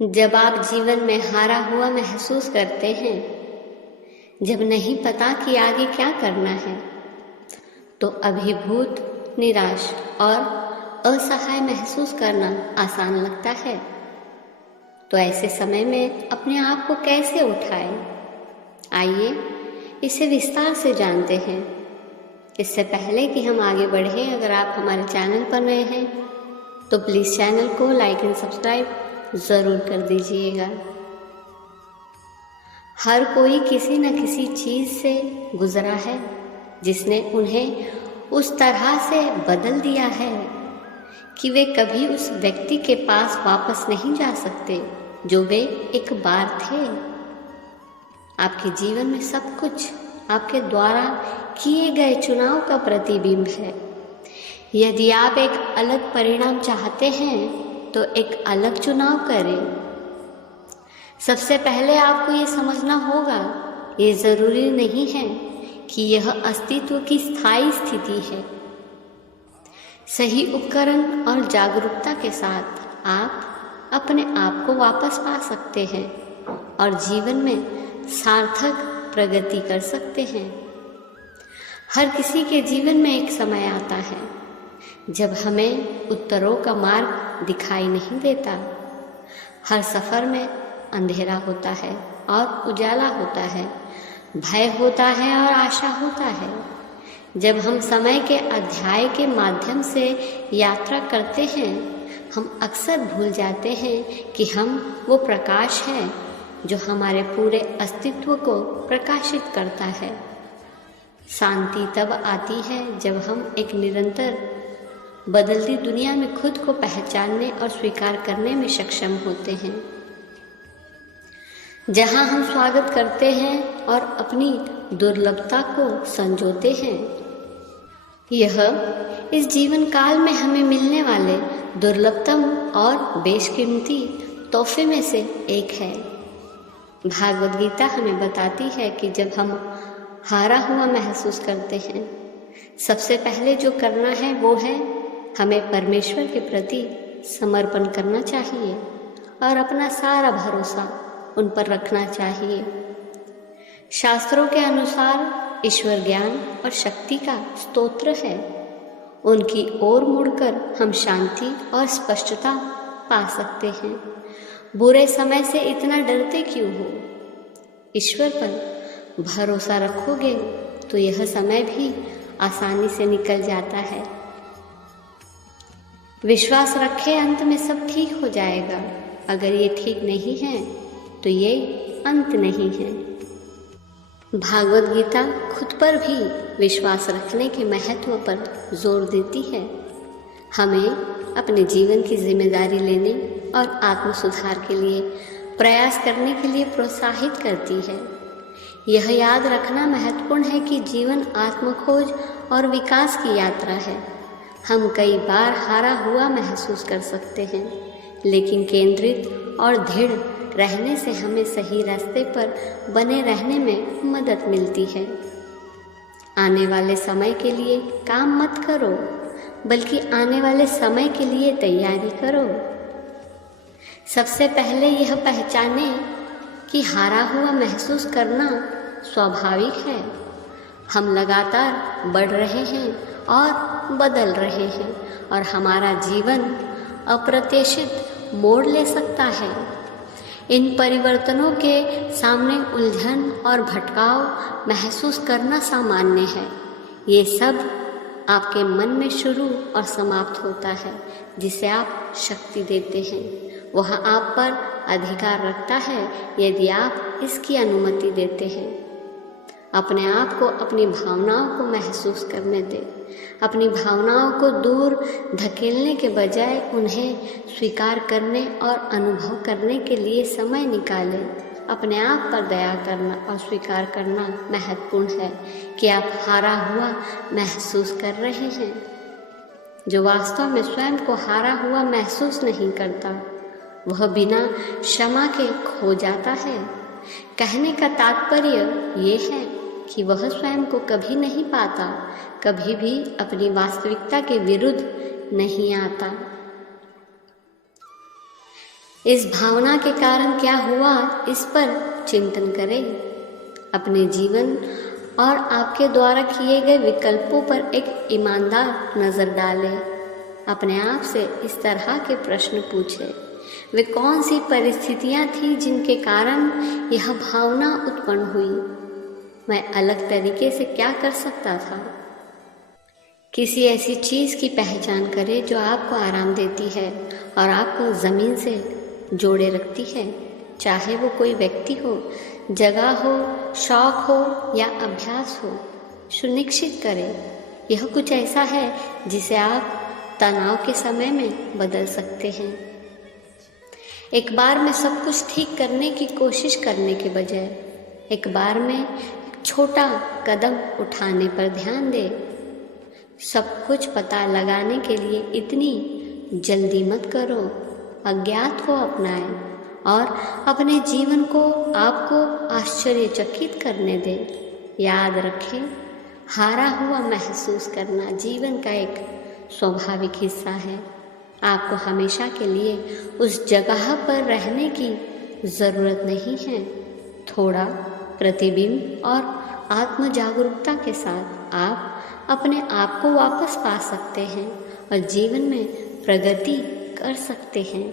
जब आप जीवन में हारा हुआ महसूस करते हैं, जब नहीं पता कि आगे क्या करना है, तो अभिभूत, निराश और असहाय महसूस करना आसान लगता है। तो ऐसे समय में अपने आप को कैसे उठाएं? आइए इसे विस्तार से जानते हैं। इससे पहले कि हम आगे बढ़ें, अगर आप हमारे चैनल पर नए हैं तो प्लीज़ चैनल को लाइक एंड सब्सक्राइब ज़रूर कर दीजिएगा। हर कोई किसी न किसी चीज़ से गुजरा है जिसने उन्हें उस तरह से बदल दिया है कि वे कभी उस व्यक्ति के पास वापस नहीं जा सकते जो वे एक बार थे। आपके जीवन में सब कुछ आपके द्वारा किए गए चुनाव का प्रतिबिंब है। यदि आप एक अलग परिणाम चाहते हैं तो एक अलग चुनाव करें। सबसे पहले आपको ये समझना होगा, ये ज़रूरी नहीं है कि यह अस्तित्व की स्थायी स्थिति है। सही उपकरण और जागरूकता के साथ आप अपने आप को वापस पा सकते हैं और जीवन में सार्थक प्रगति कर सकते हैं। हर किसी के जीवन में एक समय आता है जब हमें उत्तरों का मार्ग दिखाई नहीं देता। हर सफ़र में अंधेरा होता है और उजाला होता है, भय होता है और आशा होता है। जब हम समय के अध्याय के माध्यम से यात्रा करते हैं, हम अक्सर भूल जाते हैं कि हम वो प्रकाश हैं जो हमारे पूरे अस्तित्व को प्रकाशित करता है। शांति तब आती है जब हम एक निरंतर बदलती दुनिया में खुद को पहचानने और स्वीकार करने में सक्षम होते हैं, जहां हम स्वागत करते हैं और अपनी दुर्लभता को संजोते हैं। यह इस जीवन काल में हमें मिलने वाले दुर्लभतम और बेशकीमती तोहफे में से एक है। भागवत गीता हमें बताती है कि जब हम हारा हुआ महसूस करते हैं, सबसे पहले जो करना है वो है हमें परमेश्वर के प्रति समर्पण करना चाहिए और अपना सारा भरोसा उन पर रखना चाहिए। शास्त्रों के अनुसार ईश्वर ज्ञान और शक्ति का स्तोत्र है। उनकी ओर मुड़कर हम शांति और स्पष्टता पा सकते हैं। बुरे समय से इतना डरते क्यों हो? ईश्वर पर भरोसा रखोगे तो यह समय भी आसानी से निकल जाता है। विश्वास रखें, अंत में सब ठीक हो जाएगा। अगर ये ठीक नहीं है तो ये अंत नहीं है। भागवत गीता खुद पर भी विश्वास रखने के महत्व पर जोर देती है। हमें अपने जीवन की जिम्मेदारी लेने और आत्म सुधार के लिए प्रयास करने के लिए प्रोत्साहित करती है। यह याद रखना महत्वपूर्ण है कि जीवन आत्मखोज और विकास की यात्रा है। हम कई बार हारा हुआ महसूस कर सकते हैं, लेकिन केंद्रित और दृढ़ रहने से हमें सही रास्ते पर बने रहने में मदद मिलती है। आने वाले समय के लिए काम मत करो, बल्कि आने वाले समय के लिए तैयारी करो। सबसे पहले यह पहचाने कि हारा हुआ महसूस करना स्वाभाविक है। हम लगातार बढ़ रहे हैं और बदल रहे हैं और हमारा जीवन अप्रत्याशित मोड़ ले सकता है। इन परिवर्तनों के सामने उलझन और भटकाव महसूस करना सामान्य है। ये सब आपके मन में शुरू और समाप्त होता है, जिसे आप शक्ति देते हैं। वह आप पर अधिकार रखता है यदि आप इसकी अनुमति देते हैं। अपने आप को अपनी भावनाओं को महसूस करने दें। अपनी भावनाओं को दूर धकेलने के बजाय उन्हें स्वीकार करने और अनुभव करने के लिए समय निकालें। अपने आप पर दया करना और स्वीकार करना महत्वपूर्ण है कि आप हारा हुआ महसूस कर रहे हैं। जो वास्तव में स्वयं को हारा हुआ महसूस नहीं करता, वह बिना क्षमा के खो जाता है। कहने का तात्पर्य ये है कि वह स्वयं को कभी नहीं पाता, कभी भी अपनी वास्तविकता के विरुद्ध नहीं आता। इस भावना के कारण क्या हुआ, इस पर चिंतन करें। अपने जीवन और आपके द्वारा किए गए विकल्पों पर एक ईमानदार नज़र डालें। अपने आप से इस तरह के प्रश्न पूछें, वे कौन सी परिस्थितियां थी जिनके कारण यह भावना उत्पन्न हुई? मैं अलग तरीके से क्या कर सकता था? किसी ऐसी चीज़ की पहचान करें जो आपको आराम देती है और आपको ज़मीन से जोड़े रखती है, चाहे वो कोई व्यक्ति हो, जगह हो, शौक हो या अभ्यास हो। सुनिश्चित करें यह कुछ ऐसा है जिसे आप तनाव के समय में बदल सकते हैं। एक बार में सब कुछ ठीक करने की कोशिश करने के बजाय एक बार में एक छोटा कदम उठाने पर ध्यान दें। सब कुछ पता लगाने के लिए इतनी जल्दी मत करो। अज्ञात को अपनाएं और अपने जीवन को आपको आश्चर्यचकित करने दें। याद रखें, हारा हुआ महसूस करना जीवन का एक स्वाभाविक हिस्सा है। आपको हमेशा के लिए उस जगह पर रहने की ज़रूरत नहीं है। थोड़ा प्रतिबिंब और आत्म जागरूकता के साथ आप अपने आप को वापस पा सकते हैं और जीवन में प्रगति कर सकते हैं।